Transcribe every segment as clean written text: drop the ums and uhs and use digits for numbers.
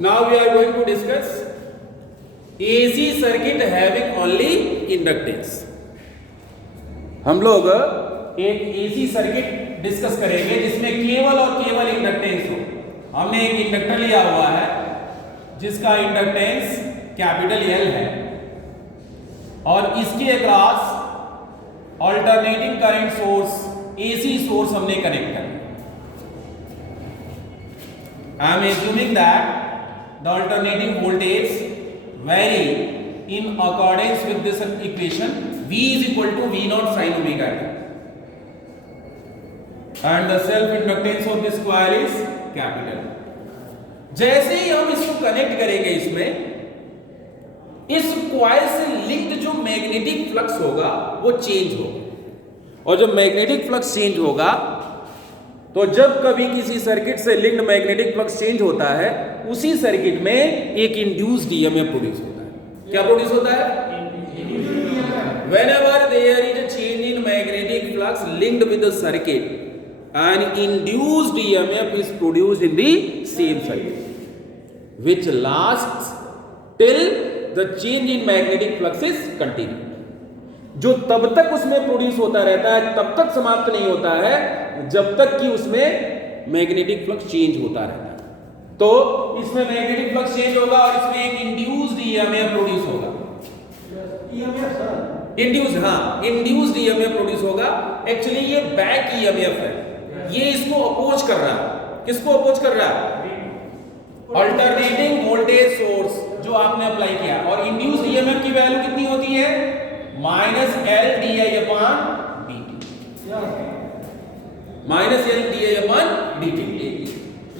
Now we are going to discuss AC circuit having only inductance. हम लोग एक AC circuit discuss करेंगे जिसमें केवल और केवल इंडक्टेंस हो। हमने एक इंडक्टर लिया हुआ है जिसका इंडक्टेंस कैपिटल L है और इसके across alternating current source AC source हमने कनेक्ट कर। I am assuming that the alternating voltage vary in accordance with this equation. V is equal to V naught sin omega t, and the self inductance of this coil is capital. जैसे ही हम इसको connect करेंगे इसमें इस coil से linked जो magnetic flux होगा वो चेंज होगा, और जब मैग्नेटिक फ्लक्स चेंज होगा तो जब कभी किसी सर्किट से लिंक्ड मैग्नेटिक फ्लक्स चेंज होता है उसी सर्किट में एक इंड्यूस्ड ईएमएफ प्रोड्यूस होता है। क्या प्रोड्यूस होता है? Whenever there is a change in magnetic flux linked with the circuit, an induced EMF is produced in the same circuit which lasts till the change in magnetic flux is continued. जो तब तक उसमें produce होता रहता है, तब तक समाप्त नहीं होता है जब तक कि उसमें मैग्नेटिक फ्लक्स चेंज होता रहता है। तो इसमें मैग्नेटिक फ्लक्स चेंज होगा और इसमें एक इंड्यूस्ड ईएमएफ प्रोड्यूस होगा। इंड्यूस्ड, हाँ, इंड्यूस्ड ईएमएफ प्रोड्यूस होगा। एक्चुअली ये बैक ईएमएफ है, ये इसको अपोज कर रहा है। किसको अपोज कर रहा है? अल्टरनेटिंग वोल्टेज सोर्स जो आपने अप्लाई किया। और इंड्यूस्ड ईएमएफ की वैल्यू कितनी होती है? Minus L D I upon D T, minus L D I upon D T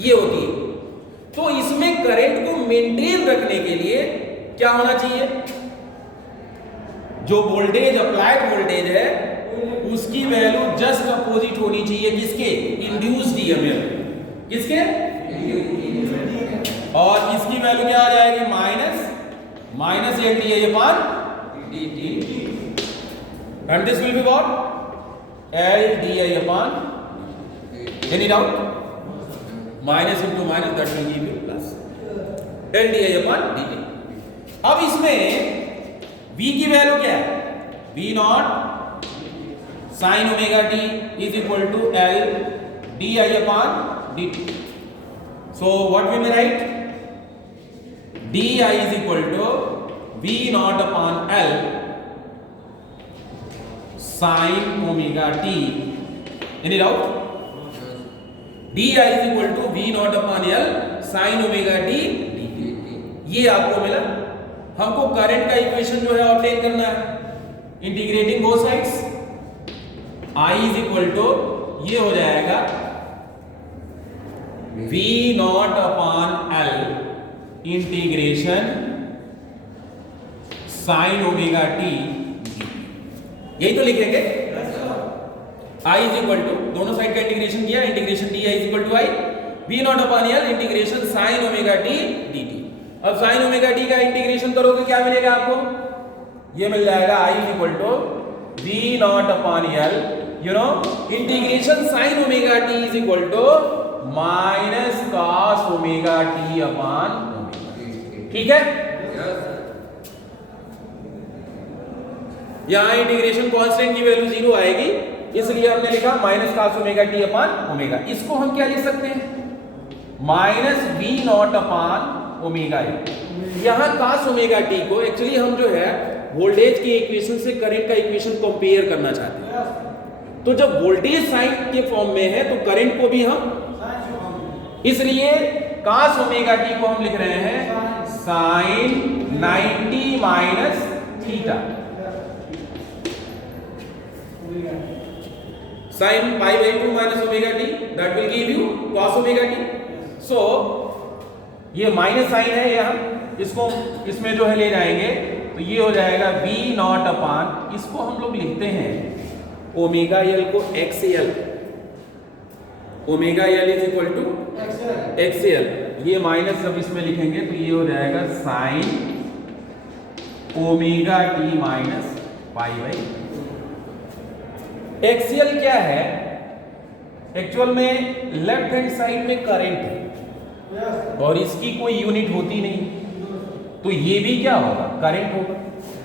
ये होती है। तो इसमें करंट को मेंटेन रखने के लिए क्या होना चाहिए? जो वोल्टेज अप्लाइड वोल्टेज है उसकी वैल्यू जस्ट अपोजिट होनी चाहिए किसके? Induced EMF. किसके? और इसकी वैल्यू क्या आ जाएगी? Minus L D I upon D T, and this will be what? L di upon, any doubt? Minus into minus, that will give you plus L di upon dt. अब इसमें V की value क्या है? V naught sin omega t is equal to L di upon dt. So what we may write? Di is equal to V naught upon L sin omega t. Any doubt? Di is equal to V naught upon L sin omega t dt. ये आपको मिला। हमको current का equation जो है obtain करना है, integrating both sides. I is equal to ये हो जाएगा V naught upon L integration sin omega t, यही तो लिखेंगे। I इज इक्वल टू, दोनों साइड का इंटीग्रेशन किया, integration D I is equal to I V naught upon L integration sine omega T D T. अब sine omega T का integration करोगे क्या मिलेगा आपको? ये मिल जाएगा I is equal to V naught upon L, you know, integration sine omega T is equal to minus cos omega T upon omega. ठीक है? यहां इंटीग्रेशन कांस्टेंट की वैल्यू 0 आएगी, इसलिए हमने लिखा minus cos omega T upon omega. इसको हम क्या लिख सकते हैं? Minus V naught upon omega A. यहां कॉस ओमेगा टी को एक्चुअली हम जो है वोल्टेज के इक्वेशन से करंट का इक्वेशन कंपेयर करना चाहते हैं। तो जब वोल्टेज साइन के फॉर्म में है तो करंट को भी हम, इसलिए कॉस ओमेगा टी को हम लिख रहे हैं sine 90 minus theta, sin pi by 2 minus omega t, that will give you cos omega t. So ये माइनस साइन है, ये हम इसको इसमें जो है ले जाएंगे तो ये हो जाएगा v नॉट अपॉन, इसको हम लोग लिखते हैं ओमेगा एल को X L, omega L is equal to X L. ये माइनस जब इसमें लिखेंगे तो ये हो जाएगा sine omega T minus pi by. Axial क्या है? एक्चुअल में लेफ्ट हैंड साइड में करंट है, और इसकी कोई यूनिट होती नहीं, तो ये भी क्या होगा, करंट होगा,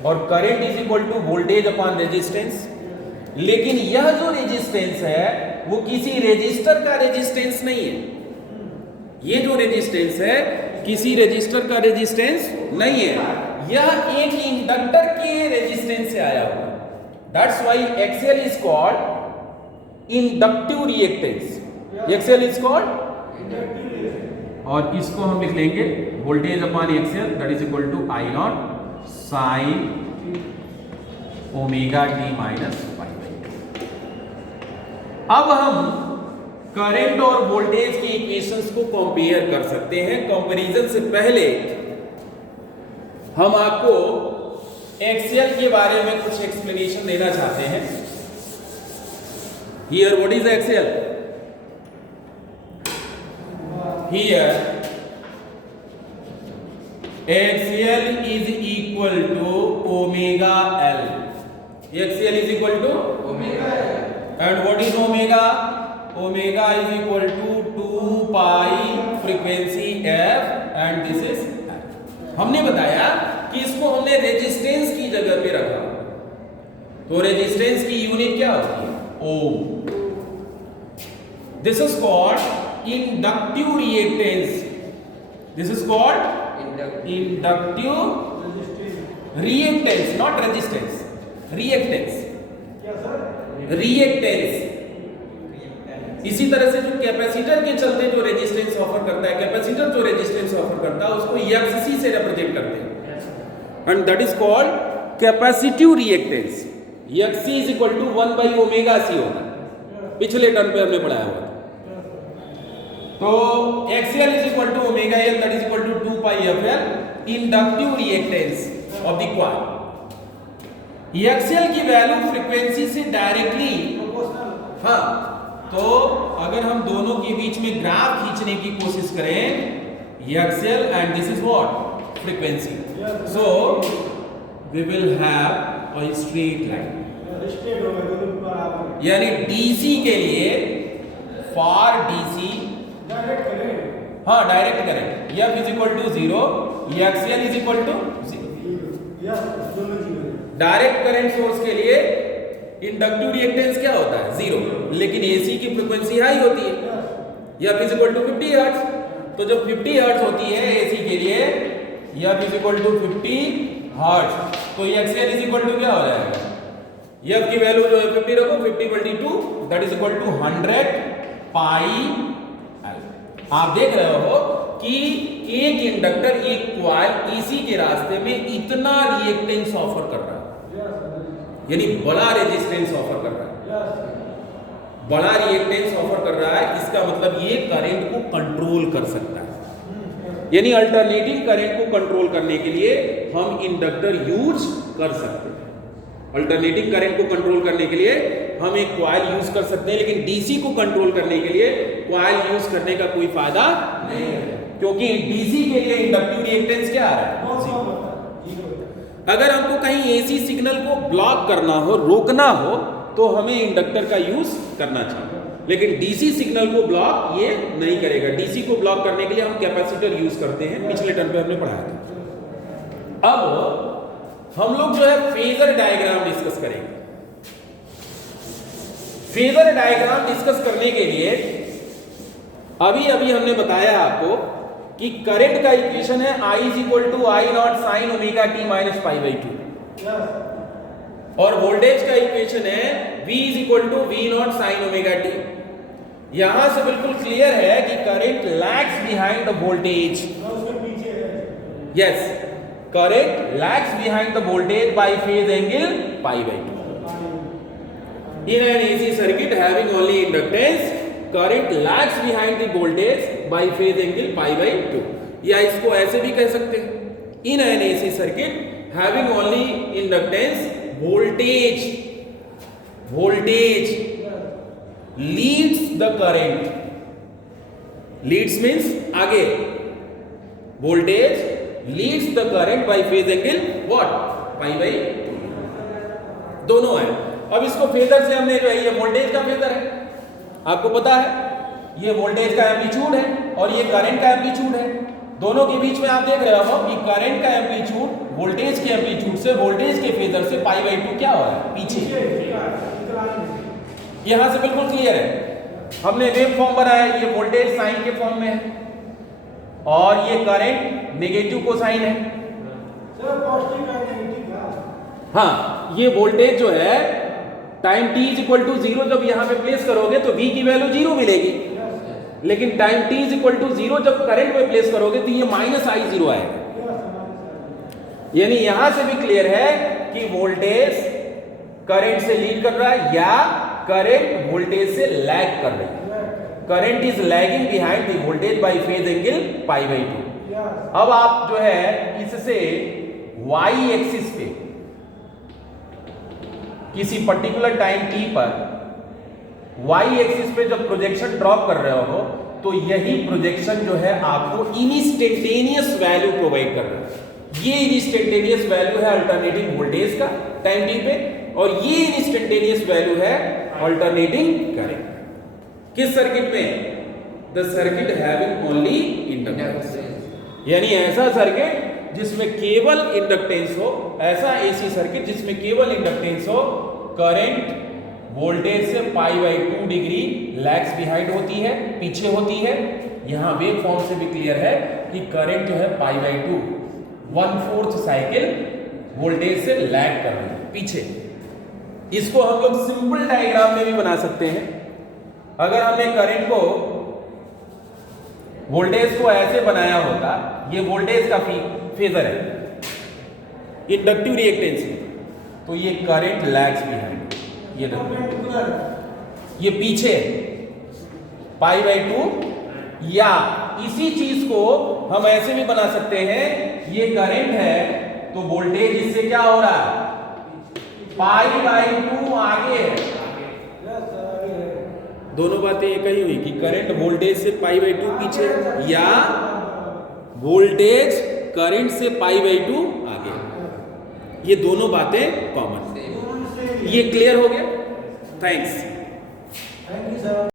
और current is equal to voltage upon resistance. लेकिन यह जो रेजिस्टेंस है वो किसी रेजिस्टर का रेजिस्टेंस नहीं है, ये जो रेजिस्टेंस है किसी रेजिस्टर का रेजिस्टेंस नहीं है, यह एक इंडक्टर के रेजिस्टेंस से आया हुआ। That's why XL is called inductive reactance, XL is called, और इसको हम लिख लेंगे voltage upon XL that is equal to I naught sine omega T minus pi by. अब हम करंट और वोल्टेज की इक्वेशंस को कंपेयर कर सकते हैं। कंपैरिजन से पहले हम आपको एक्सएल के बारे में कुछ एक्सप्लेनेशन देना चाहते हैं। Here what is XL? Here XL is equal to omega L, XL is equal to omega L, and what is omega? Omega is equal to 2 pi frequency F and this is F. हमने बताया कि इसको हमने resistance की जगह पे रखा, तो रेजिस्टेंस की यूनिट क्या होती है? Ohm. This is called inductive reactance, this is called inductive reactance, not resistance, reactance, reactance. इसी तरह से जो कैपेसिटर के चलते जो रेजिस्टेंस ऑफर करता है, कैपेसिटर जो रेजिस्टेंस ऑफर करता है उसको एक्ससी से रिप्रेजेंट करते हैं, and that is called capacitive reactance. XC is equal to 1 by omega C होता है, पिछले टर्म पे हमने पढ़ाया हुआ था। तो XL is equal to omega L that is equal to 2 pi F L, inductive reactance of the coil. XL की वैल्यू फ्रीक्वेंसी से डायरेक्टली, हाँ, तो अगर हम दोनों के बीच में ग्राफ खींचने की कोशिश करें, XL and this is what, frequency, so we will have a straight line, यानी डीसी के लिए फॉर डीसी, हाँ direct current, F is equal to 0, XL is equal to 0। Direct current source के लिए इंडक्टिव रिएक्टेंस क्या होता है? 0, लेकिन एसी की फ्रीक्वेंसी हाई होती है, F is equal to 50 hertz. तो जब 50 हर्ट्ज होती है एसी के लिए, F is equal to 50 hertz, तो एक्सएल इज इक्वल टू क्या हो जाएगा? एफ की वैल्यू जो है 50 रखो, 50 बल्टी 2 that is equal to 100 pi L. आप देख रहे हो कि एक इंडक्टर, एक कॉइल एसी के रास्ते में इतना रिएक्टेंस ऑफर कर रहा है, यानी बड़ा रेजिस्टेंस ऑफर कर रहा है, बड़ा रिएक्टेंस ऑफर कर रहा है। इसका मतलब ये करंट को कंट्रोल कर सकता है, यानी अल्टरनेटिंग करंट को कंट्रोल करने के लिए हम इंडक्टर यूज कर सकते हैं। अल्टरनेटिंग करंट को कंट्रोल करने के लिए हम एक कॉइल यूज कर सकते हैं, लेकिन डीसी को कंट्रोल करने के लिए कॉइल यूज करने का कोई फायदा नहीं है, क्योंकि डीसी के लिए इंडक्टिव रिएक्टेंस क्या आ रहा है? अगर हमको कहीं एसी सिग्नल को ब्लॉक करना हो, रोकना हो, तो हमें इंडक्टर का यूज करना चाहिए, लेकिन डीसी सिग्नल को ब्लॉक ये नहीं करेगा। डीसी को ब्लॉक करने के लिए हम कैपेसिटर यूज करते हैं, पिछले टर्म पे हमने पढ़ाया था। अब हम लोग जो है फेजर डायग्राम डिस्कस करेंगे। फेजर डायग्राम डिस्कस करने के लिए अभी हमने बताया आपको कि करंट का इक्वेशन है I is equal to I naught sine omega T minus pi by 2, और वोल्टेज का इक्वेशन है V is equal to V naught sine omega T. यहां से बिल्कुल क्लियर है कि current lags behind the voltage, yes, current lags behind the voltage by phase angle pi by 2। In an AC circuit having only inductance, current lags behind the voltage by phase angle pi by 2, या इसको ऐसे भी कह सकते हैं, इन an AC circuit having only inductance, voltage leads the current, leads means आगे, voltage leads the current by phase angle what, pi by 2, दोनों है। अब इसको फेजर से हमने जो है, ये वोल्टेज का फेजर है, आपको पता है, ये वोल्टेज का एम्पलीट्यूड है, और ये करंट का एम्पलीट्यूड है। दोनों के बीच में आप देख रहे हो कि करंट का एम्पलीट्यूड वोल्टेज के एम्पलीट्यूड से, वोल्टेज के फेजर से π/2 क्या हो रहा है, पीछे। यहां से बिल्कुल क्लियर है। हमने वेव फॉर्म बनाया, ये वोल्टेज साइन के फॉर्म में है और ये करंट नेगेटिव कोसाइन है। हाँ, ये वोल्टेज जो है time t is equal to 0 जब यहां पे प्लेस करोगे तो v की वैल्यू 0 मिलेगी, लेकिन time t is equal to 0 जब करंट में प्लेस करोगे तो ये -I0 आएगा। यानी यहां से भी क्लियर है कि वोल्टेज करंट से लीड कर रहा है या करंट वोल्टेज से लैग कर रही है। Current is lagging behind the voltage by phase angle π/2। अब आप जो है इससे y एक्सिस पे किसी पर्टिकुलर टाइम t पर y एक्सिस पे जब प्रोजेक्शन ड्रॉप कर रहे हो तो यही प्रोजेक्शन जो है आपको इंस्टेंटेनियस वैल्यू प्रोवाइड कर रहा है। ये इंस्टेंटेनियस वैल्यू है अल्टरनेटिंग वोल्टेज का टाइम t पे, और ये इंस्टेंटेनियस वैल्यू है अल्टरनेटिंग करंट। किस सर्किट में? The circuit having only inductance, यानी ऐसा सर्किट जिसमें केवल इंडक्टेंस हो, ऐसा एसी सर्किट जिसमें केवल इंडक्टेंस हो, करंट वोल्टेज से π/2 डिग्री लैग्स बिहाइंड होती है, पीछे होती है। यहां वेव फॉर्म से भी क्लियर है कि करंट जो है π/2 1/4 साइकिल वोल्टेज से लैग कर रही है, पीछे। इसको हम लोग सिंपल डायग्राम में भी बना सकते हैं। अगर हमने करंट को, वोल्टेज को ऐसे बनाया होता, ये वोल्टेज का फेजर है इंडक्टिव रिएक्टेंस में, तो ये करंट लैग्स बिहाइंड, ये पीछे π/2, या इसी चीज को हम ऐसे भी बना सकते हैं, ये करंट है तो वोल्टेज इससे क्या हो रहा है, π/2 आगे है। दोनों बातें एक ही हुई कि करंट वोल्टेज से π/2 पीछे या वोल्टेज करंट से π/2 आगे, ये दोनों बातें कॉमन। ये क्लियर हो गया? थैंक्स।